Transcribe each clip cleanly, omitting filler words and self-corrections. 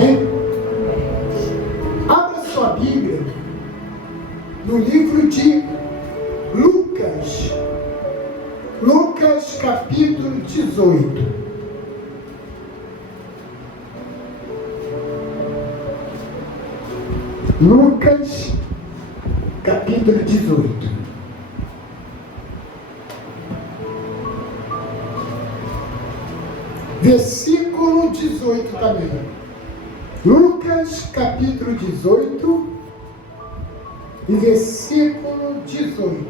Amém? Abra sua Bíblia no livro de Lucas. Lucas capítulo 18. Lucas capítulo 18. Versículo 18 também. Lucas capítulo 18 e versículo 18.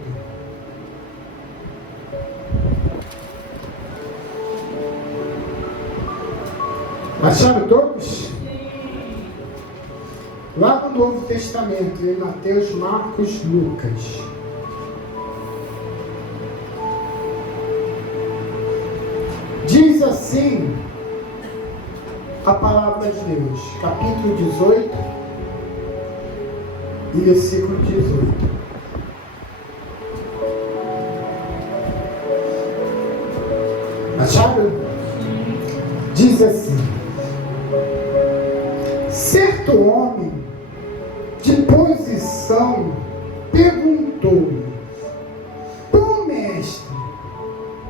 Acharam todos? Lá no Novo Testamento, em Mateus, Marcos, Lucas. Diz assim a palavra de Deus, capítulo 18 e versículo 18. Acharam? Diz assim: certo homem de posição perguntou-lhe: bom mestre,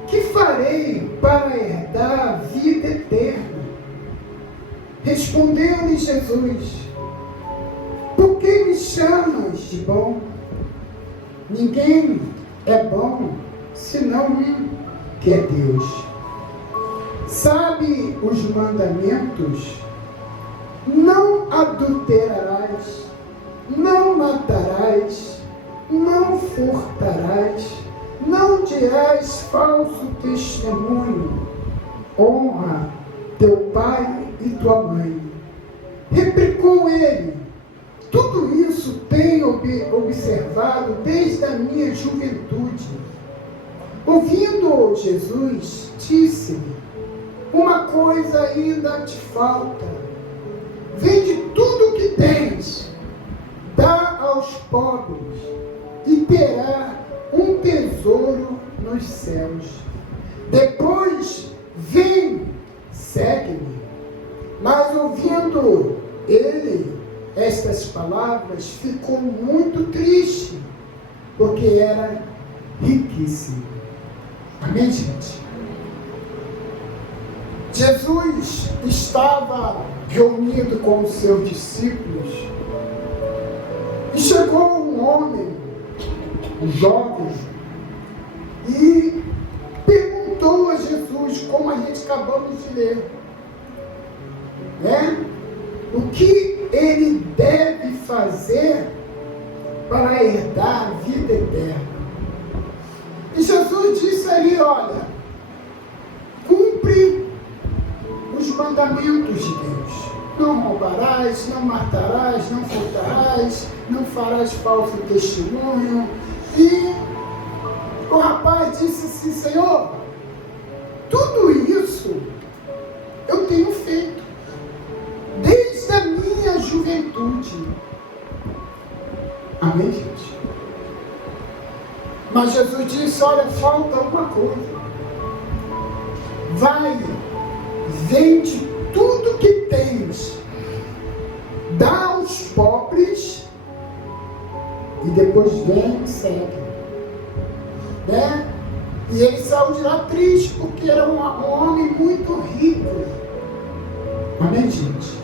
que farei para herdar a vida eterna? Respondeu-lhe Jesus: por que me chamas de bom? Ninguém é bom senão um, que é Deus. Sabe os mandamentos? Não adulterarás, não matarás, não furtarás, não dirás falso testemunho, honra teu pai e tua mãe. Replicou ele: tudo isso tenho observado desde a minha juventude. Ouvindo Jesus, disse-lhe: uma coisa ainda te falta. Vende tudo o que tens, dá aos pobres, e terá um tesouro nos céus. Depois vem, segue-me. Mas ouvindo ele estas palavras, ficou muito triste, porque era riquíssimo. Amém, gente? Jesus estava reunido com os seus discípulos e chegou um homem, um jovem, e perguntou a Jesus, como a gente acabamos de ler, né? O que ele deve fazer para herdar a vida eterna. E Jesus disse ali: olha, cumpre os mandamentos de Deus. Não roubarás, não matarás, não furtarás, não farás falso testemunho. E o rapaz disse assim: Senhor, tudo isso eu tenho feito desde a minha juventude. Amém, gente? Mas Jesus disse: olha, falta uma coisa. Vai, vende tudo que tens, dá aos pobres, e depois vem e segue. Né? E ele saiu de lá triste, porque era um homem muito rico. Amém, gente?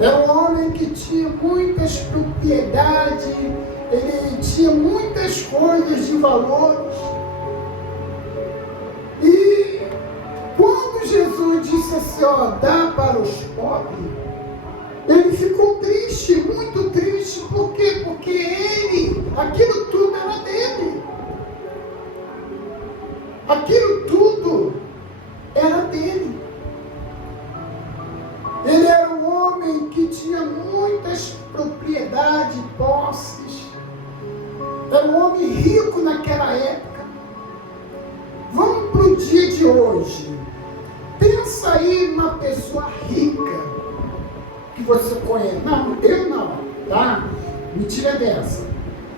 Era um homem que tinha muitas propriedades, ele tinha muitas coisas de valor. E quando Jesus disse assim, ó, dá para os pobres, ele ficou triste, muito triste. Por quê? Porque ele, aquilo tudo era dele. Aquilo tudo era dele. Ele era um homem que tinha muitas propriedades, posses. Era um homem rico naquela época. Vamos para o dia de hoje. Pensa aí numa pessoa rica que você conhece. Não, eu não, tá? Mentira dessa.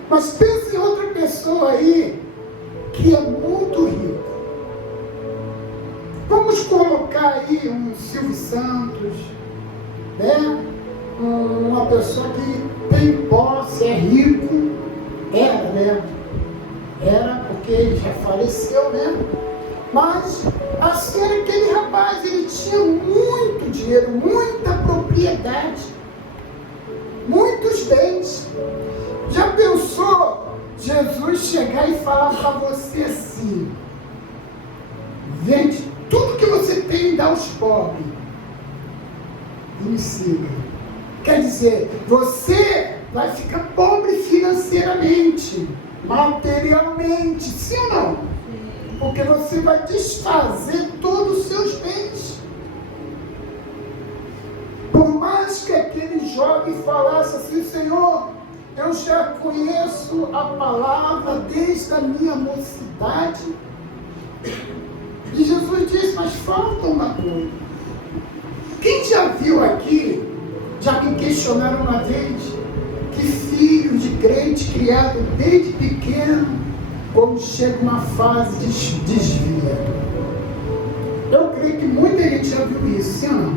Mas pensa em outra pessoa aí que é muito rico. Vamos colocar aí um Silvio Santos, né? pessoa que tem posse, é rico. Era, né? Era porque ele já faleceu, né? Mas assim era aquele rapaz, ele tinha muito dinheiro, muita propriedade, muitos bens. Já pensou Jesus chegar e falar para você assim: vende tudo que você tem e dá aos pobres e me siga. Quer dizer, você vai ficar pobre financeiramente, materialmente, sim ou não? Porque você vai desfazer todos os seus bens. Por mais que aquele jovem falasse assim: Senhor, eu já conheço a palavra desde a minha mocidade. E Jesus disse: mas falta uma coisa. Quem já viu aqui, já me questionaram uma vez, que filho de crente criado desde pequeno, quando chega uma fase desvia? Eu creio que muita gente já viu isso, sim ou não?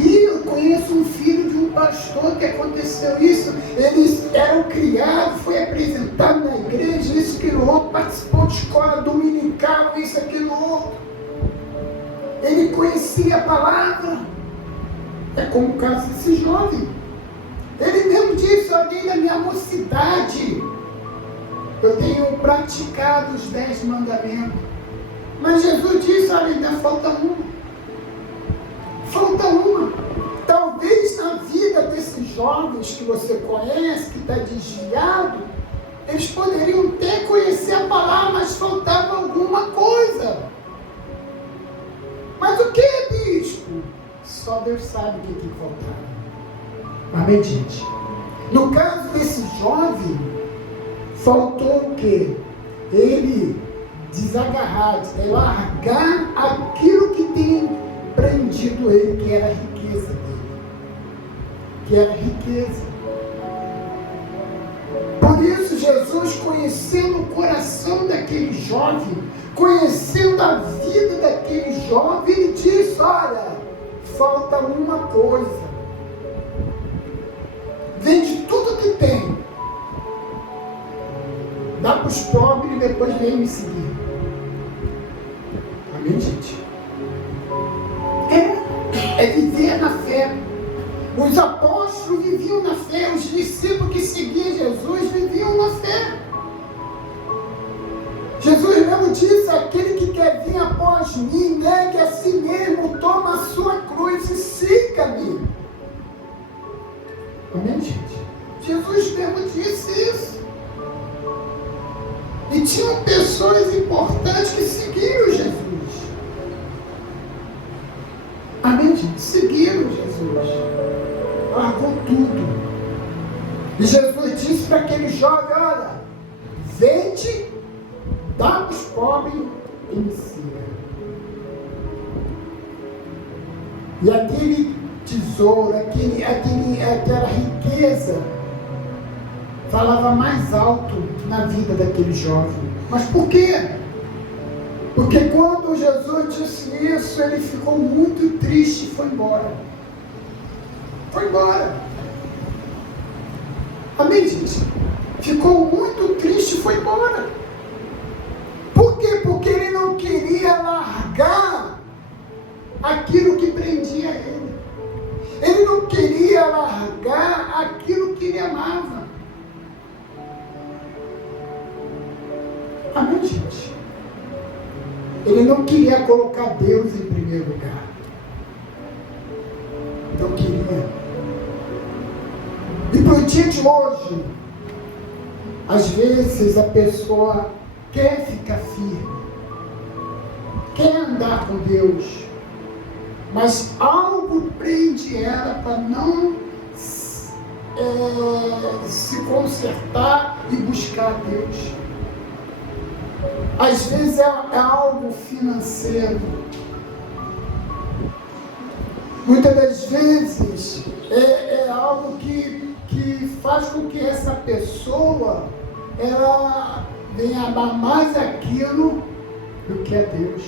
E eu conheço um filho de um pastor que aconteceu isso. Eles eram criados, foi apresentado na igreja, isso, aquilo outro, participou de escola dominical, isso, aquilo outro. Ele conhecia a palavra. É como o caso desse jovem. Ele mesmo disse: alguém da minha mocidade, eu tenho praticado os 10 mandamentos. Mas Jesus disse: olha, ainda falta uma. Falta uma. Talvez na vida desses jovens que você conhece, que está desviado, eles poderiam até conhecer a palavra, mas faltava alguma coisa. Mas o que, bispo? Só Deus sabe o que faltava. Amém, gente? No caso desse jovem, faltou o quê? Ele desagarrar, largar aquilo que tem prendido ele, que era a riqueza dele. Que era a riqueza. Por isso, Jesus, conhecendo o coração daquele jovem, conhecendo a vida daquele jovem, ele disse: olha, falta uma coisa. Vende tudo que tem, dá para os pobres e depois vem me seguir. Amém, gente? É viver na fé. Os apóstolos viviam na fé, os discípulos que seguiam Jesus viviam na fé. Jesus mesmo disse: aquele que quer vir após mim, negue a si mesmo, toma a sua cruz e siga-me. Amém, gente? Jesus mesmo disse isso. E tinham pessoas importantes que seguiram Jesus. Amém, gente? Seguiram Jesus. Largou tudo. E Jesus disse para aquele jovem: olha, vende, dá para os pobres e me siga. E aquele tesouro, aquela riqueza, falava mais alto na vida daquele jovem. Mas por quê? Porque quando Jesus disse isso, ele ficou muito triste e foi embora. Foi embora. Amém, gente? Ficou muito triste e foi embora. Por quê? Porque ele não queria largar aquilo que prendia ele. Ele não queria largar aquilo que ele amava. Amém, gente? Ele não queria colocar Deus em primeiro lugar. Não queria. E para o dia de hoje, às vezes a pessoa quer ficar firme, quer andar com Deus, mas algo prende ela para não se consertar e buscar Deus. Às vezes é algo financeiro. Muitas das vezes é algo que faz com que essa pessoa ela venha amar mais aquilo do que a Deus.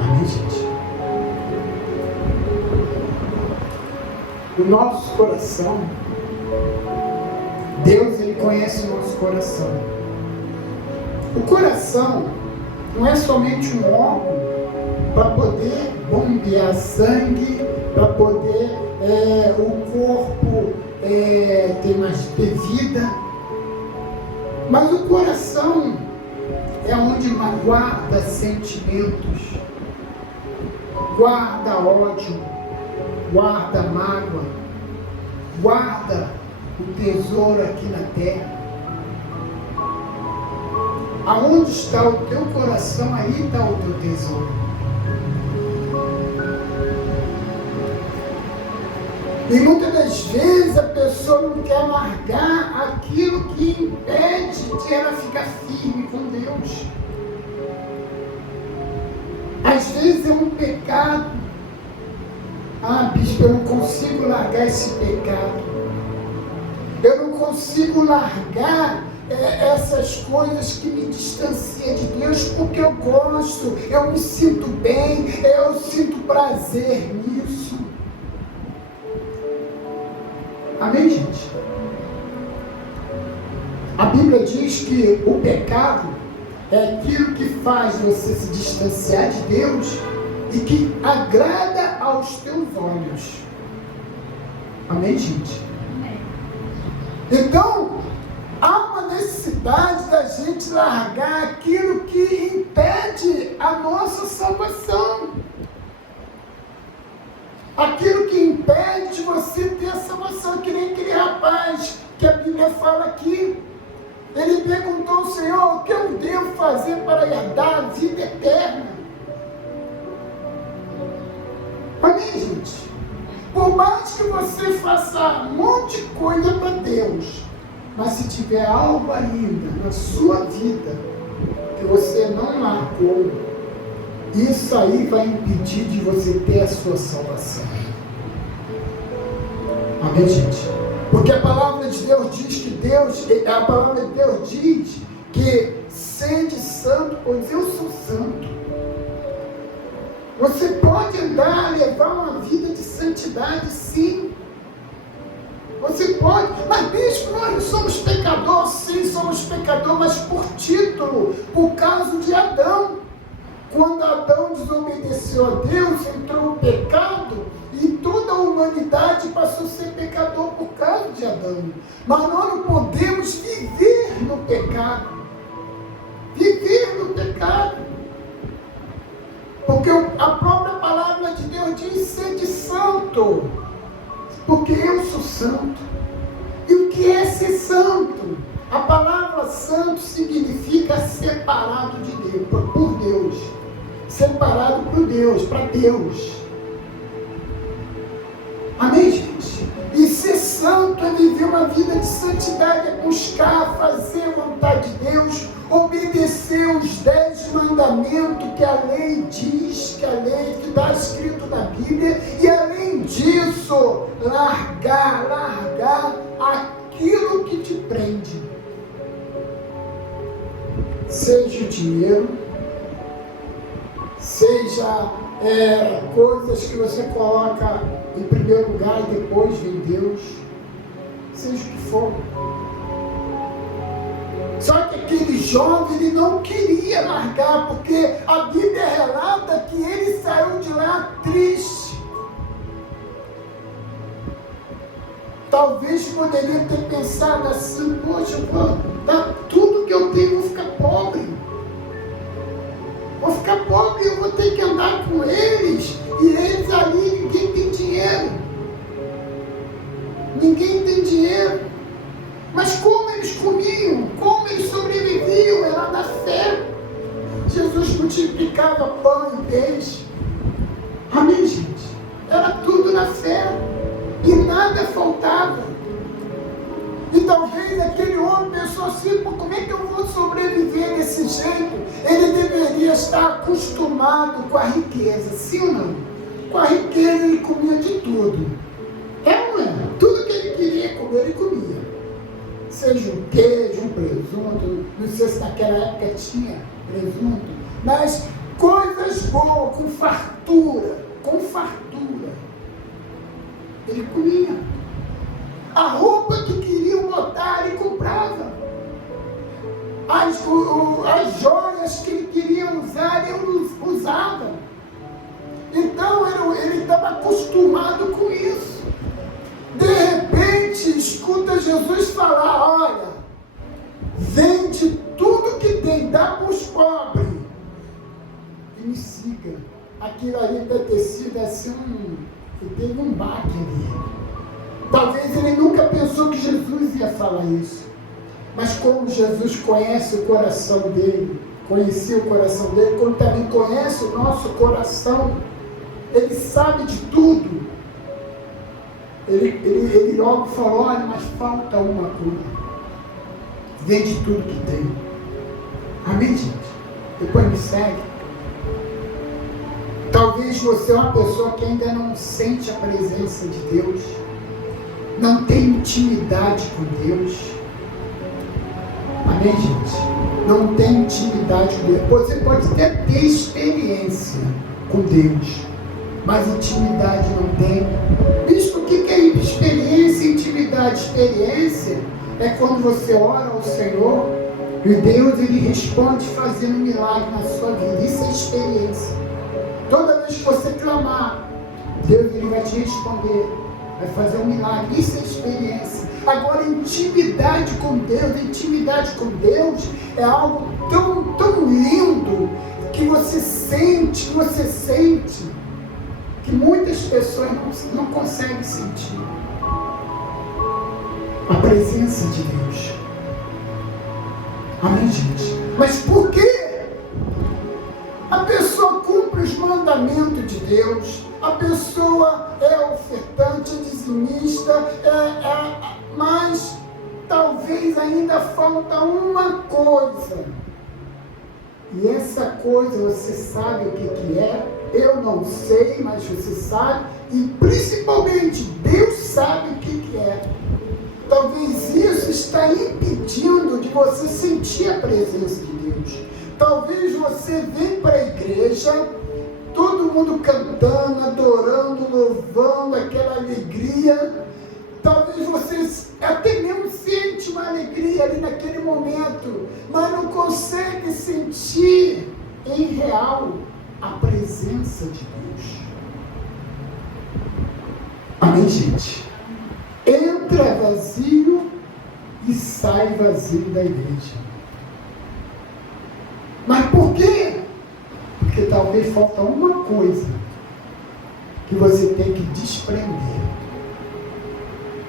Amém, gente? o nosso coração, Deus, Ele conhece o nosso coração. O coração não é somente um órgão para poder bombear sangue, para poder o corpo ter vida, mas o coração é onde guarda sentimentos, guarda ódio, guarda mágoa, guarda o tesouro aqui na terra. Aonde está o teu coração, aí está o teu tesouro. E muitas das vezes a pessoa não quer largar aquilo que impede de ela ficar firme com Deus. Às vezes é um pecado. Ah, bispo, eu não consigo largar esse pecado. Eu não consigo largar essas coisas que me distanciam de Deus, porque eu gosto, eu me sinto bem, eu sinto prazer nisso. Amém, gente? A Bíblia diz que o pecado é aquilo que faz você se distanciar de Deus e que agrada aos teus olhos. Amém, gente? Amém. Então, há uma necessidade da gente largar aquilo que impede a nossa salvação. Aquilo que impede de você ter a salvação, que nem aquele rapaz que a Bíblia fala aqui. Ele perguntou ao Senhor: o que eu devo fazer para herdar a vida eterna? Amém, gente? Por mais que você faça um monte de coisa para Deus, mas se tiver algo ainda na sua vida que você não largou, isso aí vai impedir de você ter a sua salvação. Amém, gente? Porque a palavra de Deus diz que sede santo, pois eu sou santo. Você pode andar, levar uma vida de santidade, sim. Você pode, mas bispo, nós somos pecadores, sim, somos pecadores, mas por título, por causa de Adão. Quando Adão desobedeceu a Deus, entrou o pecado e toda a humanidade passou a ser pecador por causa de Adão. Mas nós não podemos viver no pecado. Viver no pecado. Porque a própria palavra de Deus diz: sede santo, porque eu sou santo. E o que é ser santo? A palavra santo significa separado de Deus, por Deus. Separado por Deus, para Deus. Amém, gente? E ser santo é viver uma vida de santidade, é buscar fazer a vontade de Deus, obedecer os 10 mandamentos que a lei diz, que está escrito na Bíblia, e além disso, largar aquilo que te prende. Seja o dinheiro, seja coisas que você coloca em primeiro lugar e depois vem Deus, seja o que for. Só que aquele jovem, ele não queria largar, porque a Bíblia relata que ele saiu de lá triste. Talvez poderia ter pensado assim: poxa, tudo que eu tenho, vou ficar pobre. Vou ficar pobre, eu vou ter que andar com eles, e eles ali, ninguém tem dinheiro. Ninguém tem dinheiro. Mas como eles comiam, como eles sobreviviam, era na fé. Jesus multiplicava pão e peixe. Amém, gente? Era tudo na fé. E nada faltava. E talvez aquele homem pensou assim: como é que eu vou sobreviver desse jeito? Ele deveria estar acostumado com a riqueza, sim ou não? Com a riqueza ele comia de tudo. É ou não é? Tudo que ele queria comer, ele comia. Seja um queijo, um presunto, não sei se naquela época tinha presunto, mas coisas boas, com fartura, com fartura. ele comia. A roupa que queriam botar, ele comprava. As joias que ele queria usar, ele usava. Então ele estava acostumado com isso. De repente, escuta Jesus falar: olha, vende tudo que tem, dá para os pobres e me siga. Aquilo ali deve ter sido assim, ele teve um baque ali. Talvez ele nunca pensou que Jesus ia falar isso. Mas como Jesus conhece o coração dele, conhecia o coração dele, como também conhece o nosso coração, ele sabe de tudo. Ele logo falou: olha, mas falta uma coisa. Vende tudo que tem. Amém, gente? Depois me segue. Talvez você é uma pessoa que ainda não sente a presença de Deus, não tem intimidade com Deus. Amém, gente? Não tem intimidade com Deus. Você pode até ter experiência com Deus, mas intimidade não tem. Bispo, o que é experiência e intimidade? Experiência é quando você ora ao Senhor e Deus ele responde fazendo um milagre na sua vida. Isso é experiência. Toda vez que você clamar, Deus ele vai te responder, vai fazer um milagre. Isso é experiência. Agora, intimidade com Deus é algo tão lindo que você sente, que muitas pessoas não conseguem sentir. A presença de Deus. Amém, gente? Mas por quê? A pessoa cumpre os mandamentos de Deus, a pessoa é ofertante, dizimista, mas talvez ainda falta uma coisa. E essa coisa você sabe o que é? Eu não sei, mas você sabe, e principalmente Deus sabe o que é. Talvez isso está impedindo de você sentir a presença de Deus. Talvez você venha para a igreja, todo mundo cantando, adorando, louvando, aquela alegria. Talvez você até mesmo sente uma alegria ali naquele momento, mas não consegue sentir em real a presença de Deus. Amém, gente? Entra vazio e sai vazio da igreja. Mas por quê? Porque talvez falta uma coisa que você tem que desprender.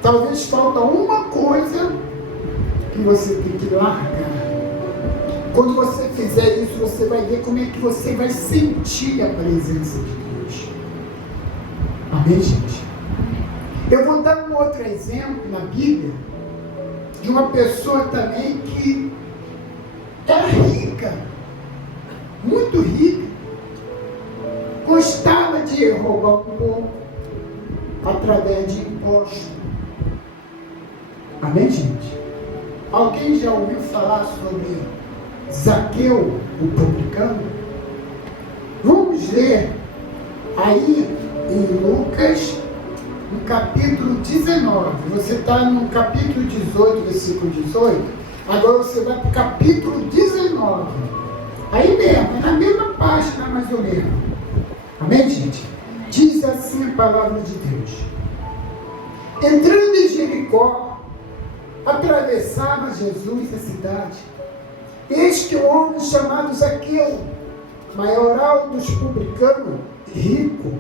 Talvez falta uma coisa que você tem que largar. Quando você fizer isso, você vai ver como é que você vai sentir a presença de Deus. Amém, gente? Eu vou dar um outro exemplo na Bíblia de uma pessoa também que era rica, muito rica, gostava de roubar um pouco através de impostos. Amém, gente? Alguém já ouviu falar sobre Zaqueu, o publicano? Vamos ler aí em Lucas, no capítulo 19. Você está no capítulo 18, versículo 18. Agora você vai para o capítulo 19. Aí mesmo, é na mesma página mais ou menos. Amém, gente? Diz assim a palavra de Deus. Entrando em Jericó, atravessava Jesus a cidade. Eis que um homem chamado Zaqueu, maioral dos publicanos, rico,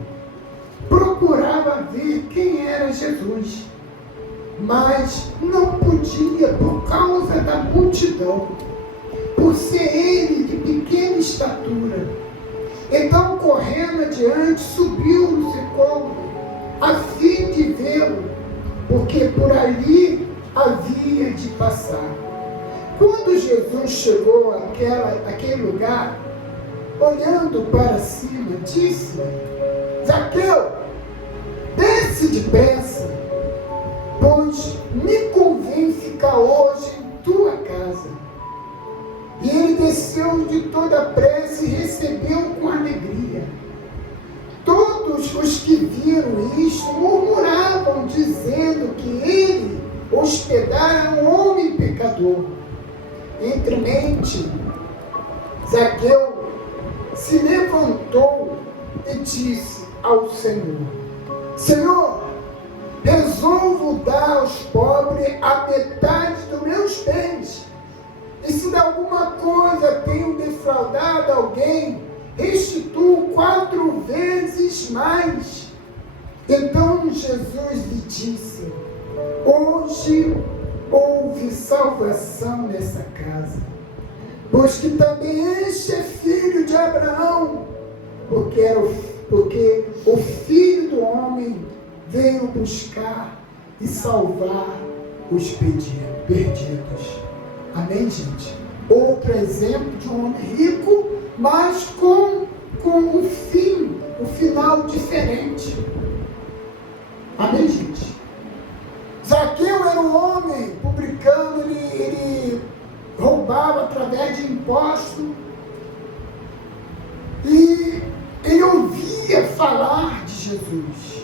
procurava ver quem era Jesus, mas não podia por causa da multidão, por ser ele de pequena estatura. Então, correndo adiante, subiu no sepulcro, a fim de vê-lo, porque por ali havia de passar. Quando Jesus chegou àquele lugar, olhando para cima, disse-lhe: Zaqueu, desce depressa, pois me convém ficar hoje em tua casa. E ele desceu de toda a pressa e recebeu com alegria. Todos os que viram isto murmuravam, dizendo que ele hospedara um homem pecador. Entremente, Zaqueu se levantou e disse ao Senhor: Senhor, resolvo dar aos pobres a metade dos meus bens. E se de alguma coisa tenho defraudado alguém, restituo 4 vezes mais. Então Jesus lhe disse: hoje houve salvação nessa casa, pois que também este é filho de Abraão, porque o Filho do Homem veio buscar e salvar os perdidos. Amém, gente? Outro exemplo de um homem rico, mas com um final diferente. Amém, gente? Zaqueu era um homem publicano, ele roubava através de impostos, e ele ouvia falar de Jesus.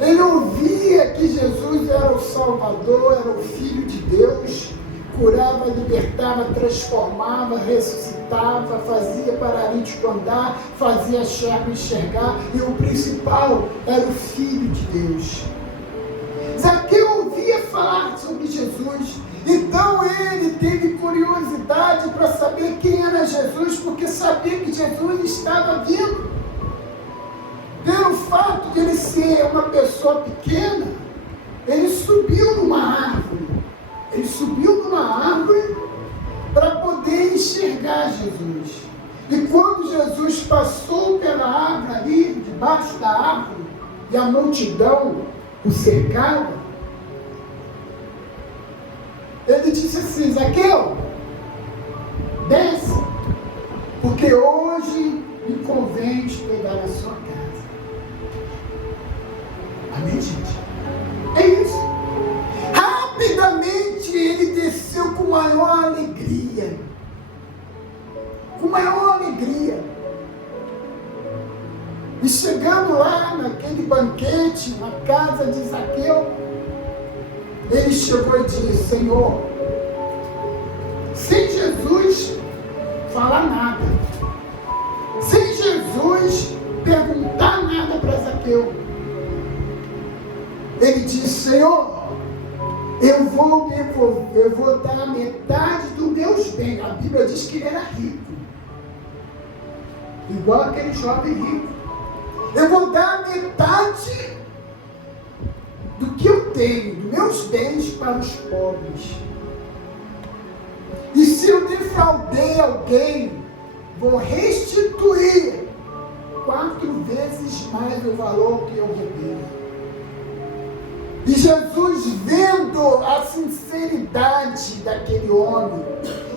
Ele ouvia que Jesus era o Salvador, era o Filho de Deus, curava, libertava, transformava, ressuscitava, fazia paralítico andar, fazia cego enxergar, e o principal era o Filho de Deus. Zaqueu ouvia falar sobre Jesus, então ele teve curiosidade para saber quem era Jesus, porque sabia que Jesus estava vindo. Pelo fato de ele ser uma pessoa pequena, ele subiu numa árvore. Ele subiu numa árvore para poder enxergar Jesus. E quando Jesus passou pela árvore ali, debaixo da árvore, e a multidão o cercava, ele disse assim: Zaqueu, desce, porque hoje me convém hospedar a sua casa. Amém, gente? É isso. Rapidamente ele desceu com maior alegria. Com maior alegria. E chegando lá naquele banquete, na casa de Zaqueu, ele chegou e disse: Senhor, sem Jesus falar nada, sem Jesus perguntar nada para Zaqueu, ele disse: Senhor, eu vou dar metade dos meus bens. A Bíblia diz que ele era rico, igual aquele jovem rico. Eu vou dar metade do que eu tenho, dos meus bens, para os pobres. E se eu defraudei alguém, vou restituir 4 vezes mais o valor que eu roubei. E Jesus, vendo a sinceridade daquele homem,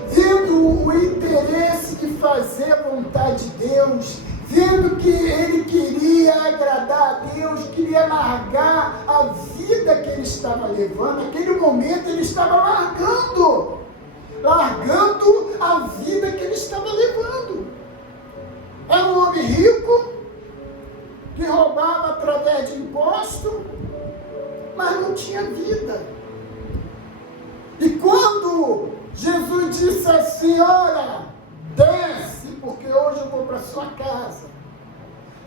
vendo o interesse de fazer a vontade de Deus, vendo que ele queria agradar a Deus, queria largar a vida que ele estava levando, naquele momento ele estava largando a vida que ele estava levando. Era um homem rico, que roubava através de imposto, mas não tinha vida. E quando Jesus disse assim: olha, desce, porque hoje eu vou para a sua casa,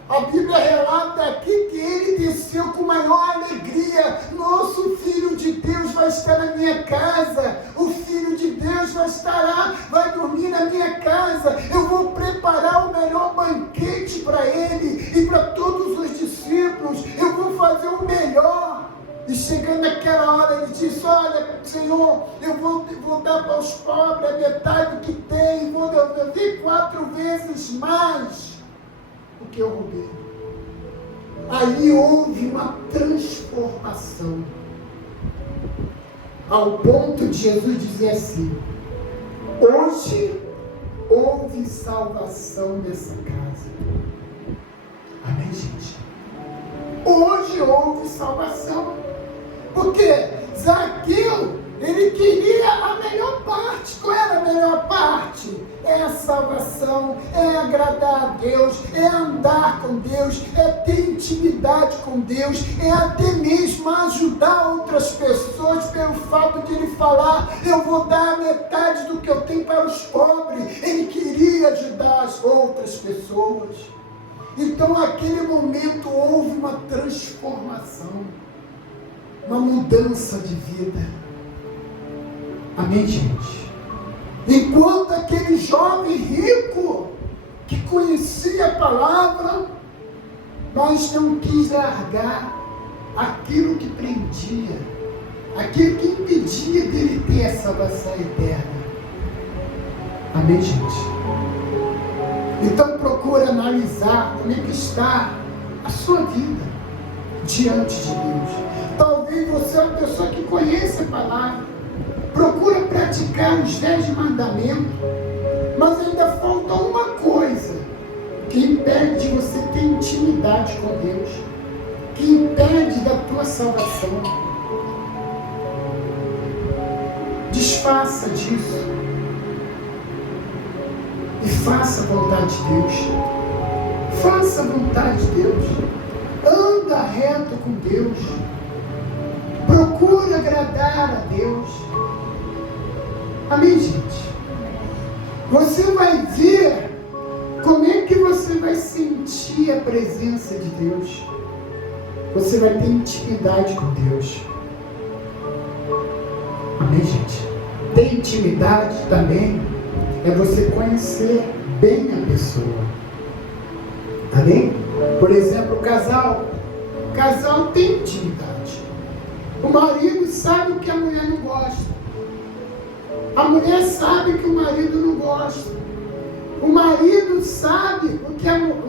a Bíblia relata aqui que ele desceu com maior alegria. Nosso Filho de Deus vai estar na minha casa, o Filho de Deus vai estar lá, vai dormir na minha casa, eu vou preparar o melhor banquete para ele e para todos os discípulos, eu vou fazer o melhor. E chegando naquela hora, ele disse: olha, Senhor, eu vou dar para os pobres a metade do que tem, vou devolver 4 vezes mais o que eu roubei. Aí houve uma transformação, ao ponto de Jesus dizer assim: hoje houve salvação nessa casa. Amém, gente? Hoje houve salvação. Porque Zaqueu, ele queria a melhor parte. Qual era a melhor parte? é a salvação, é agradar a Deus, é andar com Deus, é ter intimidade com Deus, é até mesmo ajudar outras pessoas pelo fato de ele falar, eu vou dar a metade do que eu tenho para os pobres. Ele queria ajudar as outras pessoas. Então naquele momento houve uma transformação, uma mudança de vida. Amém, gente? Enquanto aquele jovem rico que conhecia a palavra, mas não quis largar aquilo que prendia, aquilo que impedia dele ter a salvação eterna. Amém, gente? Então procura analisar como é que está a sua vida diante de Deus. Talvez você é uma pessoa que conhece a palavra, procura praticar os 10 mandamentos, mas ainda falta uma coisa que impede de você ter intimidade com Deus, que impede da tua salvação. Desfaça disso e faça a vontade de Deus. Faça a vontade de Deus. Anda reto com Deus. Procura agradar a Deus. Amém, gente? Você vai ver como é que você vai sentir a presença de Deus. Você vai ter intimidade com Deus. Amém, gente? Ter intimidade também é você conhecer bem a pessoa. Amém? Por exemplo, o casal. O casal tem intimidade. O marido sabe o que a mulher não gosta. A mulher sabe que o marido não gosta. O marido sabe o que a mulher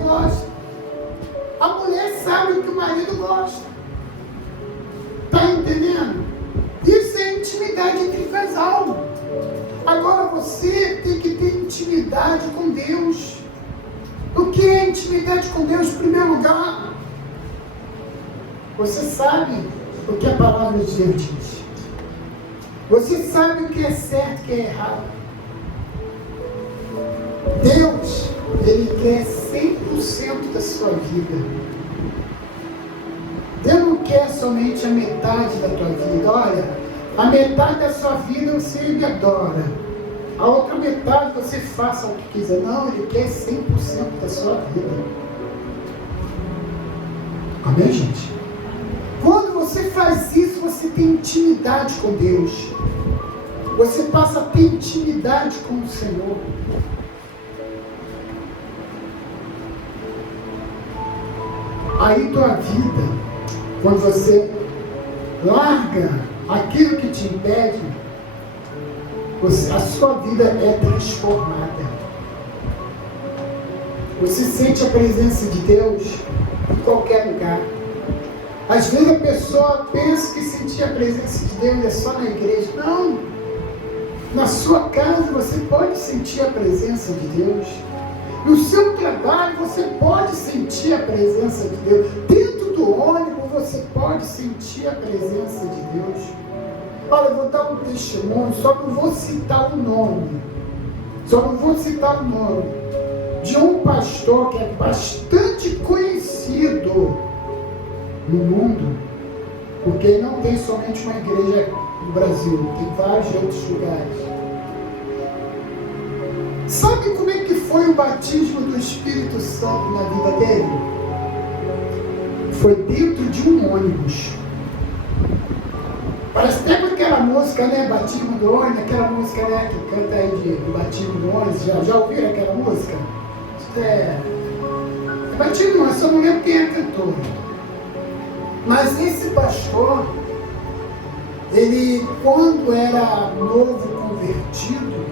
gosta. A mulher sabe o que o marido gosta. Está entendendo? Isso é intimidade entre casal. Agora você tem que ter intimidade com Deus. O que é intimidade com Deus? Em primeiro lugar, você sabe o que a palavra de Deus diz. Você sabe o que é certo e o que é errado. Deus, Ele quer 100% da sua vida. Deus não quer somente a metade da tua vida. Olha, a metade da sua vida você me adora. A outra metade você faça o que quiser. Não, Ele quer 100% da sua vida. Amém, gente? Quando você faz isso, você tem intimidade com Deus. Você passa a ter intimidade com o Senhor. Aí tua vida, quando você larga aquilo que te impede, a sua vida é transformada. Você sente a presença de Deus em qualquer lugar. Às vezes a pessoa pensa que sentir a presença de Deus é só na igreja. Não! Na sua casa você pode sentir a presença de Deus. No seu trabalho você pode sentir a presença de Deus. Dentro do ônibus você pode sentir a presença de Deus. Olha, eu vou dar um testemunho, só não vou citar o nome. De um pastor que é bastante conhecido no mundo, porque não tem somente uma igreja no Brasil, tem vários outros lugares. Sabe como é que foi o batismo do Espírito Santo na vida dele? Foi dentro de um ônibus. Parece até com aquela música, né? Batismo do ônibus, aquela música, né? Que canta aí de batismo do ônibus. Já ouviram aquela música? É batismo do ônibus, só não lembro quem é a cantora. Mas esse pastor, ele, quando era novo convertido,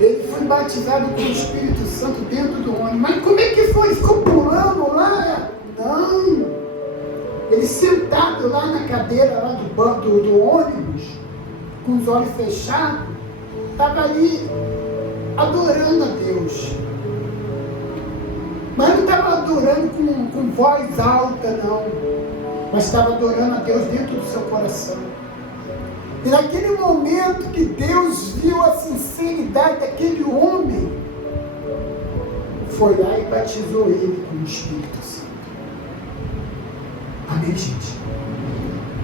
ele foi batizado com o Espírito Santo dentro do ônibus. Mas como é que foi? Ficou pulando lá? Não! Ele sentado lá na cadeira lá do banco do ônibus, com os olhos fechados, estava ali adorando a Deus. Mas não estava adorando com voz alta, não. Mas estava adorando a Deus dentro do seu coração. E naquele momento que Deus viu a sinceridade daquele homem, foi lá e batizou ele com o Espírito Santo. Amém, gente?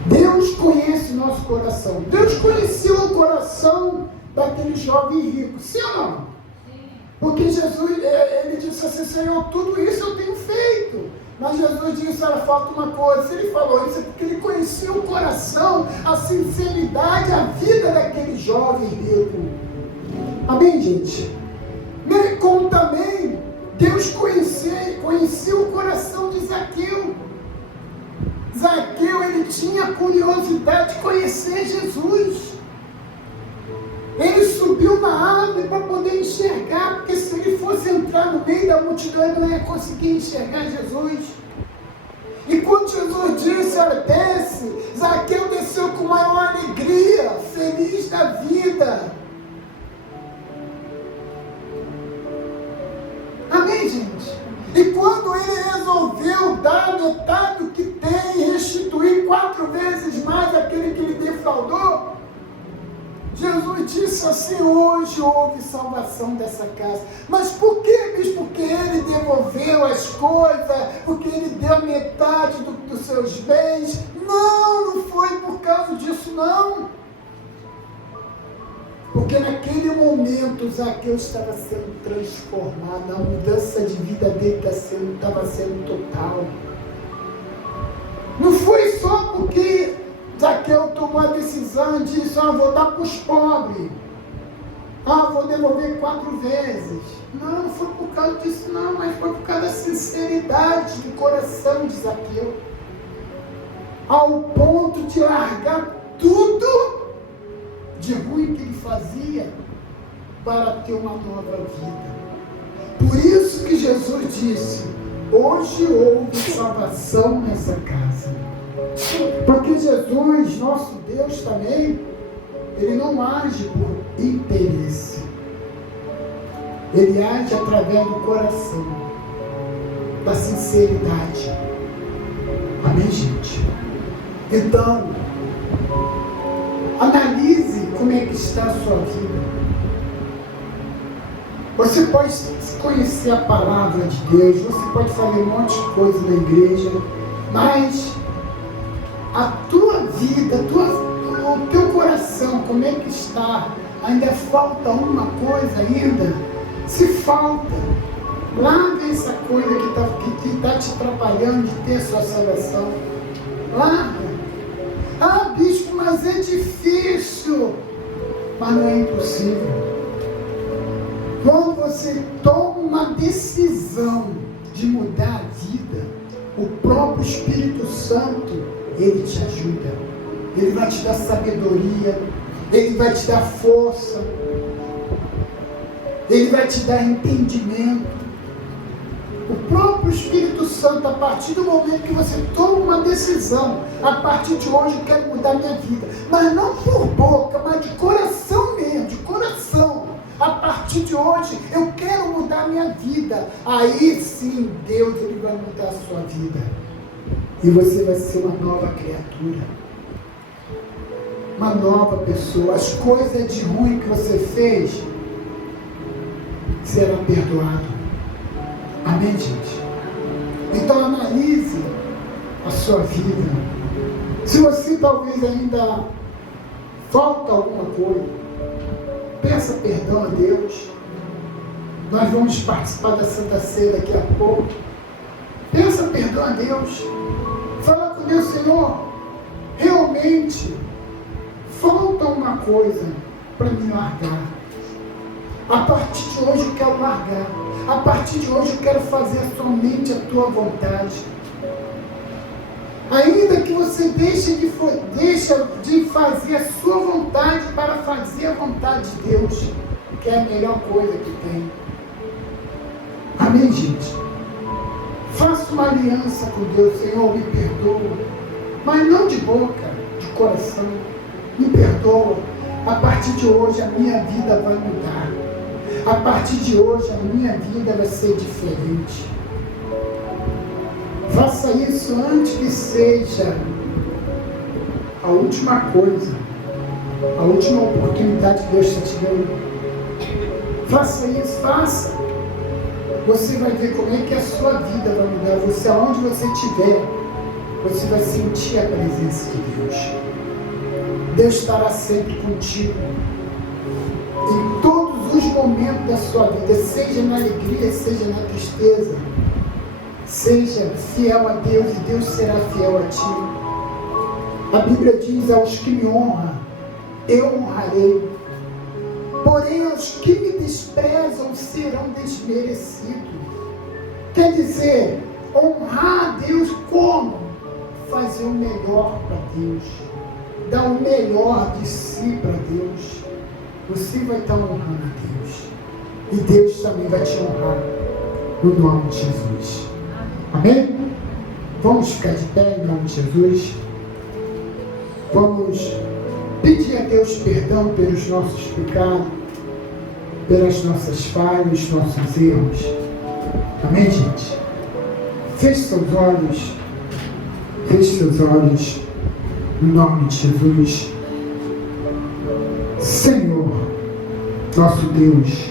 Deus conhece o nosso coração. Deus conheceu o coração daquele jovem rico. Sim ou não? Sim. Porque Jesus, ele disse assim: Senhor, tudo isso eu tenho feito. Mas Jesus disse: olha, falta uma coisa. Se ele falou isso é porque ele conhecia o coração, a sinceridade, a vida daquele jovem rico. Amém, gente? Como também Deus conhecia o coração de Zaqueu. Zaqueu, ele tinha curiosidade de conhecer Jesus. Ele subiu na árvore para poder enxergar, porque se ele fosse entrar no meio da multidão, ele não ia conseguir enxergar Jesus. E quando Jesus disse: olha, desce, Zaqueu desceu com maior alegria, feliz da vida. Amém, gente? E quando ele resolveu dar metade do que tem e restituir 4 vezes mais aquele que lhe defraudou, Jesus disse assim: hoje houve salvação dessa casa. Mas por quê, bispo? Porque ele devolveu as coisas, porque ele deu metade dos seus bens. Não foi por causa disso, não. Porque naquele momento Zaqueu estava sendo transformado, a mudança de vida dele estava sendo total. Não foi só porque Zaqueu tomou a decisão e disse: vou dar para os pobres, vou devolver 4 vezes. Não foi por causa disso, não, mas foi por causa da sinceridade do coração de Zaqueu, ao ponto de largar tudo de ruim que ele fazia para ter uma nova vida. Por isso que Jesus disse: hoje houve salvação nessa casa. Porque Jesus, nosso Deus também, ele não age por interesse. Ele age através do coração, da sinceridade. Amém, gente? Então, analise como é que está a sua vida. Você pode conhecer a palavra de Deus, você pode fazer um monte de coisa na igreja, mas a tua vida, o teu coração, como é que está? Ainda falta uma coisa ainda? Se falta, larga essa coisa que está te atrapalhando de ter sua salvação. Larga. Bispo, mas é difícil. Mas não é impossível. Quando você toma uma decisão de mudar a vida, o próprio Espírito Santo, ele te ajuda. Ele vai te dar sabedoria, ele vai te dar força, ele vai te dar entendimento. O próprio Espírito Santo, a partir do momento que você toma uma decisão: a partir de hoje eu quero mudar minha vida, mas não por boca, mas de coração mesmo, de coração. A partir de hoje eu quero mudar minha vida. Aí sim, Deus, ele vai mudar a sua vida. E você vai ser uma nova criatura, uma nova pessoa. As coisas de ruim que você fez será perdoado. Amém, gente? Então analise a sua vida. Se você talvez ainda falta alguma coisa, peça perdão a Deus. Nós vamos participar da Santa Ceia daqui a pouco. Peça perdão a Deus. Fala com Deus: Senhor, realmente falta uma coisa para me largar. A partir de hoje eu quero largar. A partir de hoje eu quero fazer somente a tua vontade. Ainda que você deixe de fazer a sua vontade para fazer a vontade de Deus, que é a melhor coisa que tem. Amém, gente? Faça uma aliança com Deus. Senhor, me perdoa, mas não de boca, de coração. Me perdoa. A partir de hoje a minha vida vai mudar. A partir de hoje a minha vida vai ser diferente. Faça isso antes que seja a última coisa A última oportunidade que Deus está te dando. Faça isso, faça. Você vai ver como é que a sua vida vai mudar. Você, aonde você estiver, você vai sentir a presença de Deus. Deus estará sempre contigo. Em todos os momentos da sua vida, seja na alegria, seja na tristeza. Seja fiel a Deus e Deus será fiel a ti. A Bíblia diz: aos que me honram, eu honrarei. Porém, aos que me desprezam serão desmerecidos. Quer dizer, honrar a Deus como? Fazer o melhor para Deus. Dar o melhor de si para Deus. Você vai estar honrando a Deus. E Deus também vai te honrar. No nome de Jesus. Amém? Vamos ficar de pé em nome de Jesus. Vamos pedir a Deus perdão pelos nossos pecados, pelas nossas falhas, nossos erros. Amém, gente? Feche seus olhos. Feche seus olhos. No nome de Jesus. Senhor, nosso Deus,